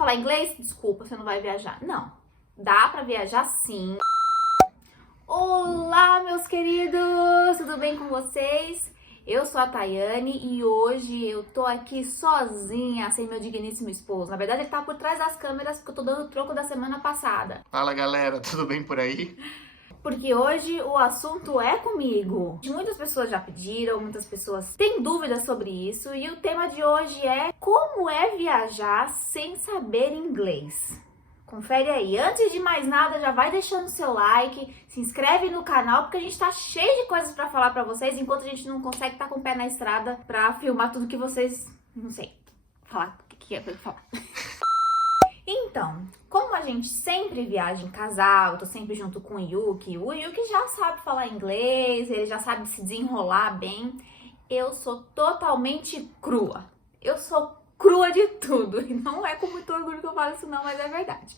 falar inglês? Desculpa, você não vai viajar. Não, dá pra viajar sim. Olá, meus queridos! Tudo bem com vocês? Eu sou a Tayane e hoje eu tô aqui sozinha, sem meu digníssimo esposo. Na verdade, ele tá por trás das câmeras porque eu tô dando o troco da semana passada. Fala, galera, tudo bem por aí? Porque hoje o assunto é comigo. Muitas pessoas já pediram, muitas pessoas têm dúvidas sobre isso. E o tema de hoje é como é viajar sem saber inglês. Confere aí. Antes de mais nada, já vai deixando seu like, se inscreve no canal, porque a gente tá cheio de coisas pra falar pra vocês, enquanto a gente não consegue estar com o pé na estrada pra filmar tudo que vocês... não sei, falar o que é pra eu falar. Então, como a gente sempre viaja em casal, eu tô sempre junto com o Yuki já sabe falar inglês, ele já sabe se desenrolar bem, eu sou totalmente crua. Eu sou crua de tudo, e não é com muito orgulho que eu falo isso não, mas é verdade.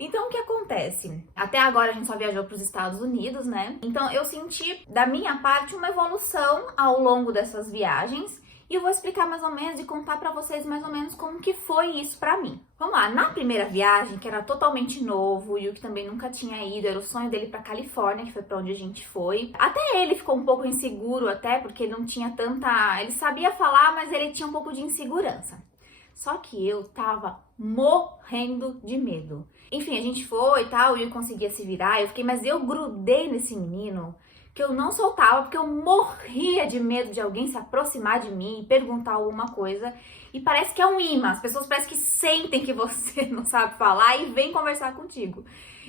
Então, o que acontece? Até agora a gente só viajou para os Estados Unidos, né? Então, eu senti, da minha parte, uma evolução ao longo dessas viagens, e eu vou explicar mais ou menos e contar pra vocês mais ou menos como que foi isso pra mim. Vamos lá, na primeira viagem, que era totalmente novo, o Yuki também nunca tinha ido, era o sonho dele pra Califórnia, que foi pra onde a gente foi. Até ele ficou um pouco inseguro, até porque ele não tinha tanta... Ele sabia falar, mas ele tinha um pouco de insegurança. Só que eu tava morrendo de medo. Enfim, a gente foi e tal, o Yuki conseguia se virar, mas eu grudei nesse menino, que eu não soltava, porque eu morria de medo de alguém se aproximar de mim e perguntar alguma coisa. E parece que é um imã, as pessoas parecem que sentem que você não sabe falar e vêm conversar contigo.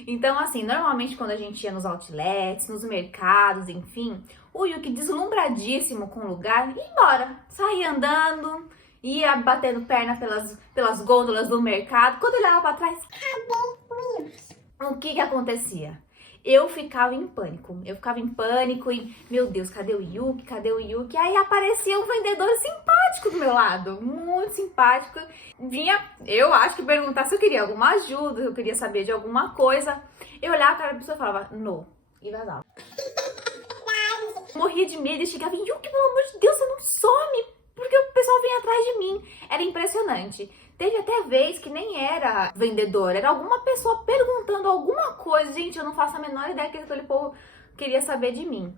Então, assim, normalmente quando a gente ia nos outlets, nos mercados, enfim, o Yuki deslumbradíssimo com o lugar, ia embora, saía andando, ia batendo perna pelas gôndolas do mercado. Quando ele olhava pra trás, cadê o Yuki? O que acontecia? Eu ficava em pânico e, meu Deus, cadê o Yuki? Cadê o Yuki? Aí aparecia um vendedor simpático do meu lado, muito simpático. Vinha, eu acho que perguntar se eu queria alguma ajuda, se eu queria saber de alguma coisa. Eu olhava para a pessoa e falava, no, e vazava. Morria de medo e chegava, Yuki, pelo amor de Deus, você não some, porque o pessoal vinha atrás de mim. Era impressionante. Teve até vez que nem era vendedor, era alguma pessoa perguntando alguma coisa. Gente, eu não faço a menor ideia que aquele povo queria saber de mim.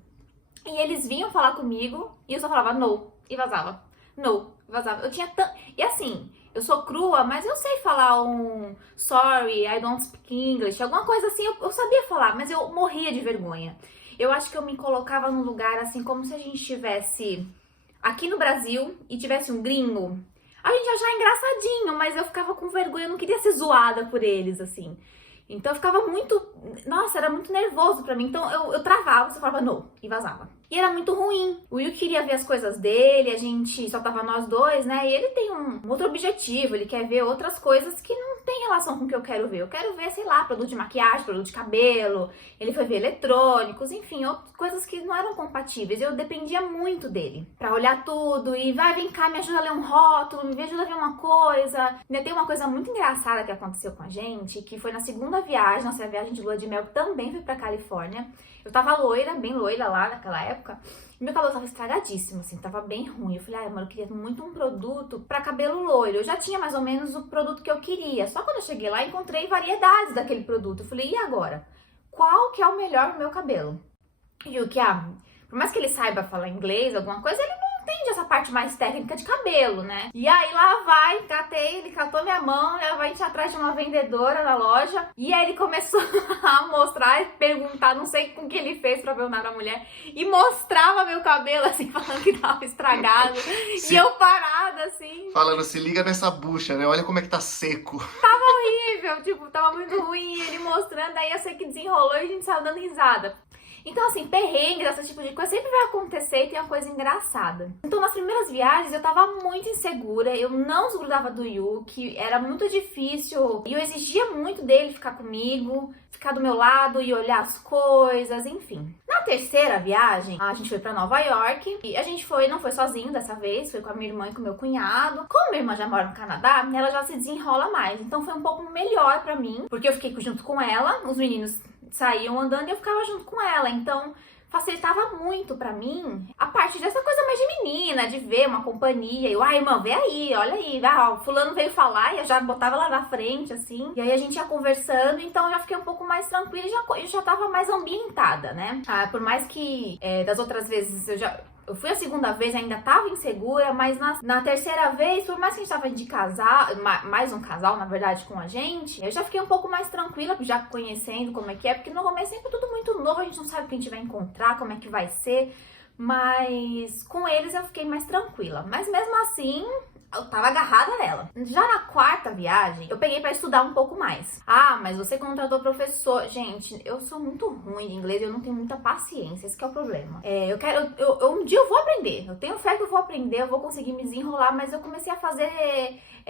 E eles vinham falar comigo e eu só falava no e vazava. No, e vazava. Eu tinha E assim, eu sou crua, mas eu sei falar um sorry, I don't speak English, alguma coisa assim, eu sabia falar, mas eu morria de vergonha. Eu acho que eu me colocava num lugar assim, como se a gente estivesse aqui no Brasil e tivesse um gringo. A gente achava engraçadinho, mas eu ficava com vergonha, eu não queria ser zoada por eles, assim. Então eu ficava muito... Nossa, era muito nervoso pra mim. Então eu travava, você falava no e vazava. E era muito ruim. O Will queria ver as coisas dele, a gente só tava nós dois, né? E ele tem um outro objetivo, ele quer ver outras coisas que não tem relação com o que eu quero ver. Eu quero ver, sei lá, produto de maquiagem, produto de cabelo. Ele foi ver eletrônicos, enfim, outras coisas que não eram compatíveis. Eu dependia muito dele pra olhar tudo e vem cá, me ajuda a ler um rótulo, me ajuda a ver uma coisa. Ainda tem uma coisa muito engraçada que aconteceu com a gente, que foi na segunda viagem, nossa viagem de lua de mel, que também foi pra Califórnia. Eu tava loira, bem loira lá naquela época, e meu cabelo tava estragadíssimo, assim, tava bem ruim. Eu falei, ai, mano, eu queria muito um produto pra cabelo loiro. Eu já tinha mais ou menos o produto que eu queria, só quando eu cheguei lá, encontrei variedades daquele produto. Eu falei, e agora? Qual que é o melhor pro meu cabelo? E o que, por mais que ele saiba falar inglês, alguma coisa, ele não entende essa parte mais técnica de cabelo, né? E aí lá vai, ele catou minha mão, ela vai atrás de uma vendedora na loja, e aí ele começou a mostrar e perguntar, não sei com que ele fez pra perguntar pra mulher, e mostrava meu cabelo, assim, falando que tava estragado, e eu parada, assim. Falando, se liga nessa bucha, né? Olha como é que tá seco. Tava horrível, tipo, tava muito ruim, ele mostrando, aí eu sei que desenrolou e a gente saiu dando risada. Então, assim, perrengues, esse tipo de coisa sempre vai acontecer e tem uma coisa engraçada. Então, nas primeiras viagens, eu tava muito insegura, eu não desgrudava do Yuki, era muito difícil e eu exigia muito dele ficar comigo, ficar do meu lado e olhar as coisas, enfim. Na terceira viagem, a gente foi pra Nova York e a gente não foi sozinho dessa vez, foi com a minha irmã e com o meu cunhado. Como minha irmã já mora no Canadá, ela já se desenrola mais, então foi um pouco melhor pra mim, porque eu fiquei junto com ela, os meninos saíam andando e eu ficava junto com ela, então facilitava muito pra mim a parte dessa coisa mais de menina, de ver uma companhia. Eu, ai, irmã, vê aí, olha aí. Ah, ó, fulano veio falar e eu já botava lá na frente, assim. E aí a gente ia conversando, então eu já fiquei um pouco mais tranquila e eu já tava mais ambientada, né? Ah, por mais que das outras vezes eu fui a segunda vez, ainda tava insegura, mas na terceira vez, por mais que a gente tava de casal, mais um casal, na verdade, com a gente, eu já fiquei um pouco mais tranquila, já conhecendo como é que é, porque no começo é sempre tudo muito novo, a gente não sabe o que a gente vai encontrar, como é que vai ser, mas com eles eu fiquei mais tranquila. Mas mesmo assim, eu tava agarrada nela. Já na quarta viagem, eu peguei pra estudar um pouco mais. Ah, mas você contratou professor. Gente, eu sou muito ruim de inglês, eu não tenho muita paciência, esse que é o problema. Um dia eu vou aprender. Eu tenho fé que eu vou aprender, eu vou conseguir me desenrolar, mas eu comecei a fazer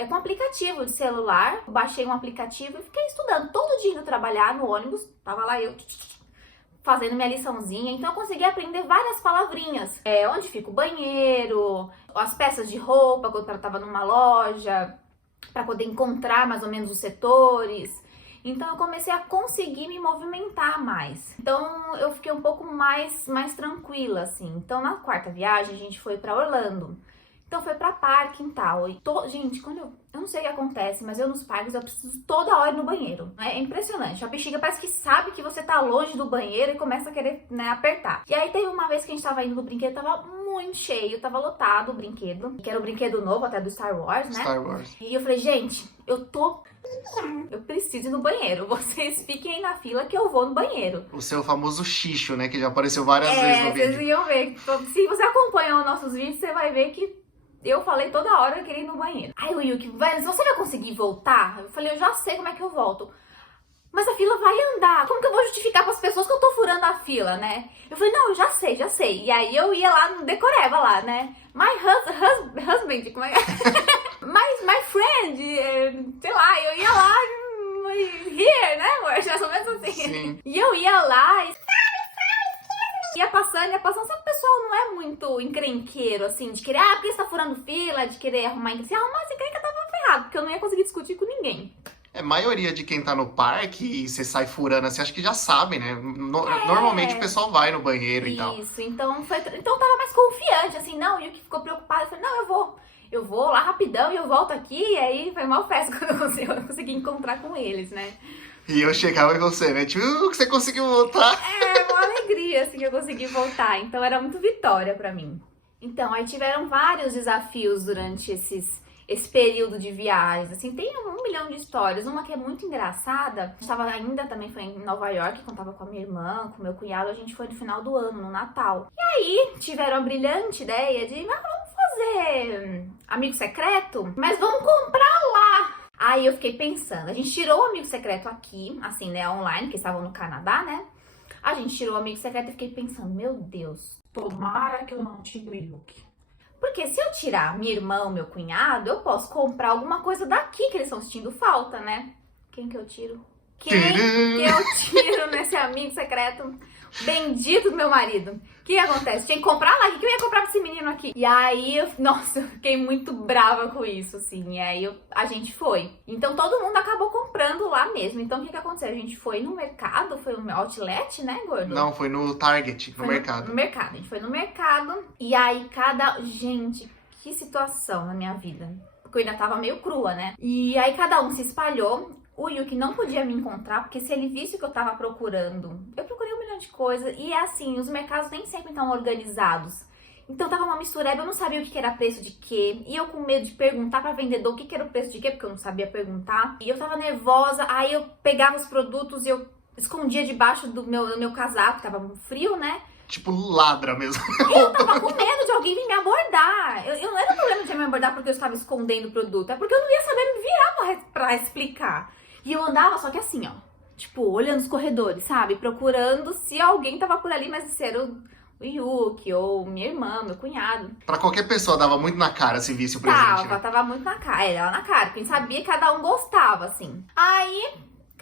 com aplicativo de celular. Eu baixei um aplicativo e fiquei estudando todo dia indo trabalhar no ônibus. Tava lá eu fazendo minha liçãozinha, então eu consegui aprender várias palavrinhas. Onde fica o banheiro, as peças de roupa, quando eu tava numa loja, para poder encontrar mais ou menos os setores. Então eu comecei a conseguir me movimentar mais. Então eu fiquei um pouco mais tranquila, assim. Então na quarta viagem a gente foi para Orlando. Então foi pra parque e tal. Gente, quando eu não sei o que acontece, mas eu nos parques eu preciso toda hora ir no banheiro. É impressionante. A bexiga parece que sabe que você tá longe do banheiro e começa a querer, né, apertar. E aí teve uma vez que a gente tava indo no brinquedo, tava muito cheio, tava lotado o brinquedo. Que era o brinquedo novo, até do Star Wars, né? Star Wars. E eu falei, gente, eu preciso ir no banheiro. Vocês fiquem aí na fila que eu vou no banheiro. O seu famoso xixo, né? Que já apareceu várias vezes no vídeo. Vocês iam ver. Se você acompanhou os nossos vídeos, você vai ver que eu falei toda hora que eu queria ir no banheiro. Aí o Yuki, você vai conseguir voltar? Eu falei, eu já sei como é que eu volto. Mas a fila vai andar. Como que eu vou justificar para as pessoas que eu tô furando a fila, né? Eu falei, não, eu já sei, já sei. E aí eu ia lá, decoreba lá, né? Husband, como é que é? my friend, sei lá, eu ia lá, here, né, amor? Mais ou menos assim. Sim. E eu ia lá e ia passando, sabe, o pessoal não é muito encrenqueiro, assim, de querer, porque você tá furando fila, de querer arrumar, se arrumasse encrenca, tava ferrado, porque eu não ia conseguir discutir com ninguém. Maioria de quem tá no parque e você sai furando assim, acho que já sabe, né? Normalmente o pessoal vai no banheiro e tal. Isso, então eu tava mais confiante, assim, não, e o que ficou preocupado, eu falei, não, eu vou lá rapidão e eu volto aqui, e aí foi mal festa quando eu consegui encontrar com eles, né? E eu chegava em você, né? Tipo, que você conseguiu voltar. Uma alegria, assim, que eu consegui voltar. Então, era muito vitória pra mim. Então, aí tiveram vários desafios durante esse período de viagens. Assim, tem 1 milhão de histórias. Uma que é muito engraçada. Também foi em Nova York, contava com a minha irmã, com meu cunhado. A gente foi no final do ano, no Natal. E aí, tiveram a brilhante ideia de, vamos fazer amigo secreto, mas vamos comprar lá. Aí eu fiquei pensando, a gente tirou o amigo secreto aqui, assim, né, online, que estavam no Canadá, né? A gente tirou o amigo secreto e fiquei pensando, meu Deus, tomara que eu não tire o Yuki. Porque se eu tirar minha irmã ou meu cunhado, eu posso comprar alguma coisa daqui que eles estão sentindo falta, né? Quem que eu tiro? Quem que eu tiro nesse amigo secreto? Bendito do meu marido. O que acontece? Tinha que comprar lá. O que eu ia comprar pra esse menino aqui? E aí, nossa, eu fiquei muito brava com isso, assim. E aí, a gente foi. Então, todo mundo acabou comprando lá mesmo. Então, o que aconteceu? A gente foi no mercado, foi no outlet, né, gordo? Não, foi no Target, no mercado. No mercado. A gente foi no mercado. E aí, Gente, que situação na minha vida. Porque eu ainda tava meio crua, né? E aí, cada um se espalhou. O Yuki não podia me encontrar, porque se ele visse o que eu tava procurando, eu procurei 1 milhão de coisas, e é assim, os mercados nem sempre estão organizados. Então tava uma mistureba, eu não sabia o que era preço de quê, e eu com medo de perguntar pra vendedor o que era o preço de quê, porque eu não sabia perguntar. E eu tava nervosa, aí eu pegava os produtos e eu escondia debaixo do meu casaco, tava frio, né? Tipo, ladra mesmo. Eu tava com medo de alguém vir me abordar. Eu não era problema de me abordar porque eu estava escondendo o produto, é porque eu não ia saber me virar pra explicar. E eu andava só que assim, ó, tipo, olhando os corredores, sabe? Procurando se alguém tava por ali, mas se era o Yuki, ou minha irmã, meu cunhado. Pra qualquer pessoa dava muito na cara se visse o presente, né? Tava muito na cara, era na cara. Quem sabia, cada um gostava, assim. Aí,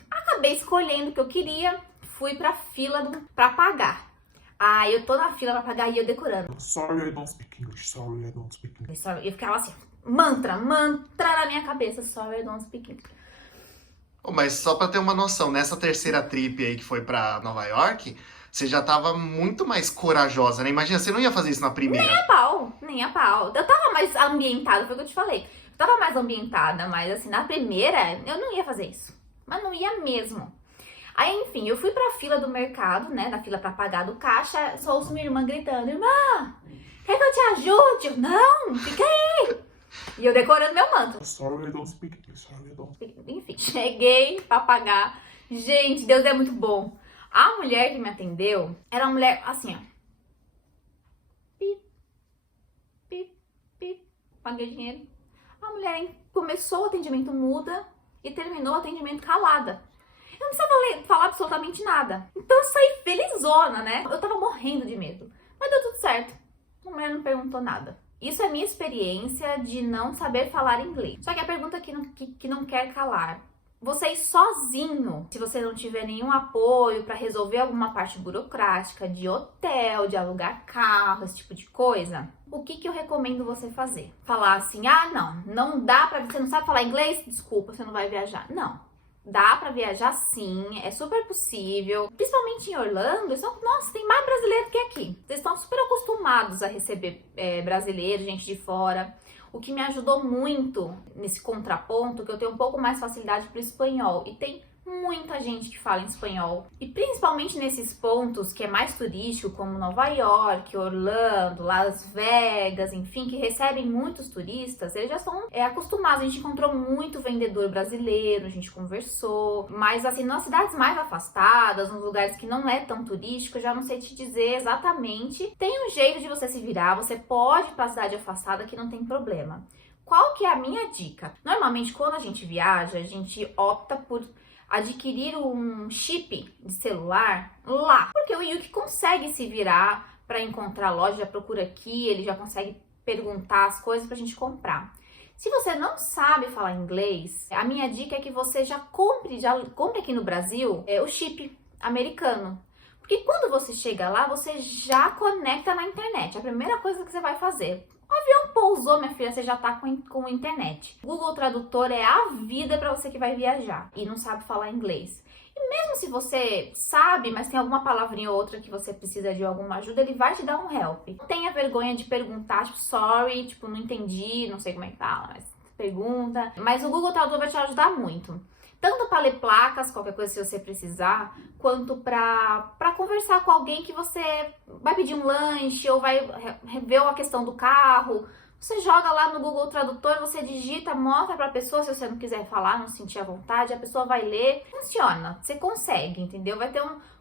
acabei escolhendo o que eu queria, fui pra fila pra pagar. Aí eu tô na fila pra pagar e eu decorando. Sorry, I don't speak English. Sorry, I don't speak English. Eu ficava assim, mantra na minha cabeça. Sorry, I don't speak English. Mas só pra ter uma noção, nessa terceira trip aí que foi pra Nova York, você já tava muito mais corajosa, né? Imagina, você não ia fazer isso na primeira. Nem a pau, nem a pau. Eu tava mais ambientada, foi o que eu te falei. Eu tava mais ambientada, mas assim, na primeira, eu não ia fazer isso. Mas não ia mesmo. Aí, enfim, eu fui pra fila do mercado, né? Na fila pra pagar do caixa, só ouço minha irmã gritando: irmã, quer que eu te ajude? Eu, não, fica aí. E eu decorando meu manto. Sorry, I don't speak English. Sorry, I don't. Enfim, cheguei pra pagar. Gente, Deus é muito bom. A mulher que me atendeu era uma mulher assim, ó. Pip, pip, pip. Paguei dinheiro. A mulher começou o atendimento muda e terminou o atendimento calada. Eu não precisava falar absolutamente nada. Então eu saí felizona, né? Eu tava morrendo de medo. Mas deu tudo certo. A mulher não perguntou nada. Isso é minha experiência de não saber falar inglês. Só que a pergunta que não quer calar. Você ir sozinho, se você não tiver nenhum apoio para resolver alguma parte burocrática de hotel, de alugar carro, esse tipo de coisa, o que eu recomendo você fazer? Falar assim: ah, não dá pra... Você não sabe falar inglês? Desculpa, você não vai viajar. Não. Dá pra viajar sim, é super possível. Principalmente em Orlando, nossa, tem mais brasileiro que aqui. Vocês estão super acostumados a receber brasileiro, gente de fora. O que me ajudou muito nesse contraponto, que eu tenho um pouco mais facilidade pro espanhol. E tem muita gente que fala em espanhol. E principalmente nesses pontos que é mais turístico, como Nova York, Orlando, Las Vegas, enfim, que recebem muitos turistas, eles já são acostumados. A gente encontrou muito vendedor brasileiro, a gente conversou. Mas assim, nas cidades mais afastadas, nos lugares que não é tão turístico, eu já não sei te dizer exatamente. Tem um jeito de você se virar, você pode ir pra cidade afastada que não tem problema. Qual que é a minha dica? Normalmente, quando a gente viaja, a gente opta por adquirir um chip de celular lá, porque o Yuki consegue se virar para encontrar a loja, já procura aqui, ele já consegue perguntar as coisas pra gente comprar. Se você não sabe falar inglês, a minha dica é que você já compre aqui no Brasil o chip americano. Porque quando você chega lá, você já conecta na internet. A primeira coisa que você vai fazer. O avião pousou, minha filha, você já tá com internet. O Google Tradutor é a vida para você que vai viajar e não sabe falar inglês. E mesmo se você sabe, mas tem alguma palavrinha ou outra que você precisa de alguma ajuda, ele vai te dar um help. Não tenha vergonha de perguntar, tipo, sorry, tipo, não entendi, não sei como é que fala, mas pergunta. Mas o Google Tradutor vai te ajudar muito. Tanto para ler placas, qualquer coisa se você precisar, quanto para conversar com alguém que você vai pedir um lanche ou vai ver a questão do carro. Você joga lá no Google Tradutor, você digita, mostra para a pessoa, se você não quiser falar, não sentir à vontade, a pessoa vai ler. Funciona, você consegue, entendeu? Vai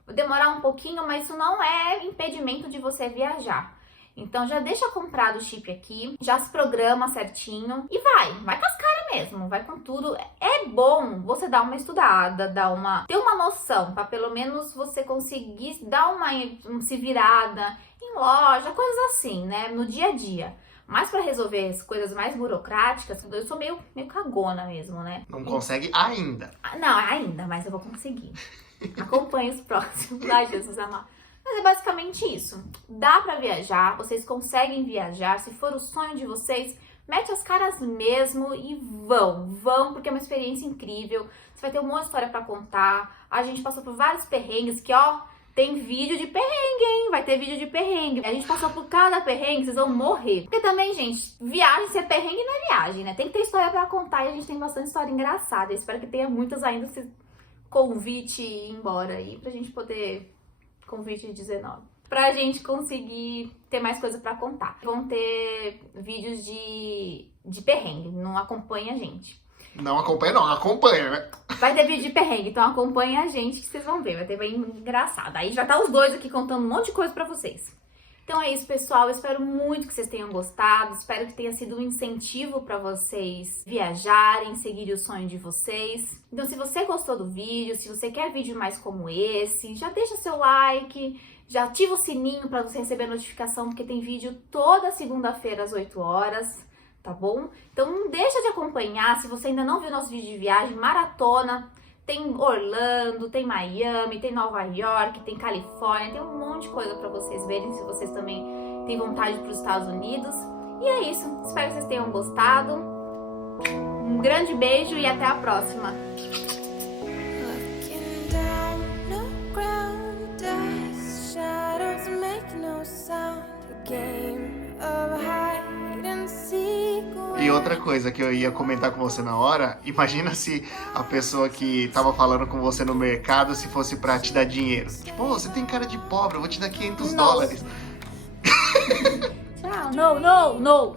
demorar um pouquinho, mas isso não é impedimento de você viajar. Então já deixa comprado o chip aqui, já se programa certinho e vai com as caras mesmo, vai com tudo. É bom você dar uma estudada, ter uma noção, para pelo menos você conseguir dar uma se virada em loja, coisas assim, né, no dia a dia. Mas para resolver as coisas mais burocráticas, eu sou meio cagona mesmo, né? Não consegue ainda. Não, ainda, mas eu vou conseguir. Acompanhe os próximos. Ai, Jesus amado. Mas é basicamente isso. Dá pra viajar, vocês conseguem viajar. Se for o sonho de vocês, mete as caras mesmo e vão, porque é uma experiência incrível. Você vai ter um monte de história pra contar. A gente passou por vários perrengues que, tem vídeo de perrengue, hein? Vai ter vídeo de perrengue. A gente passou por cada perrengue, vocês vão morrer. Porque também, gente, viagem, ser perrengue não é viagem, né? Tem que ter história pra contar e a gente tem bastante história engraçada. Eu espero que tenha muitas ainda, se convite ir embora aí, pra gente poder... Convite 19. Pra gente conseguir ter mais coisa pra contar. Vão ter vídeos de perrengue, não acompanha a gente. Não acompanha, né? Vai ter vídeo de perrengue, então acompanha a gente que vocês vão ver, vai ter bem engraçado. Aí já tá os dois aqui contando um monte de coisa pra vocês. Então é isso, pessoal, eu espero muito que vocês tenham gostado, espero que tenha sido um incentivo pra vocês viajarem, seguirem o sonho de vocês. Então se você gostou do vídeo, se você quer vídeo mais como esse, já deixa seu like, já ativa o sininho pra você receber a notificação, porque tem vídeo toda segunda-feira às 8 horas, tá bom? Então não deixa de acompanhar, se você ainda não viu nosso vídeo de viagem, maratona. Tem Orlando, tem Miami, tem Nova York, tem Califórnia, tem um monte de coisa pra vocês verem, se vocês também têm vontade de ir para os Estados Unidos. E é isso, espero que vocês tenham gostado. Um grande beijo e até a próxima! outra coisa que eu ia comentar com você na hora, imagina se a pessoa que tava falando com você no mercado, se fosse pra te dar dinheiro. Tipo, você tem cara de pobre, eu vou te dar $500. Tchau. No.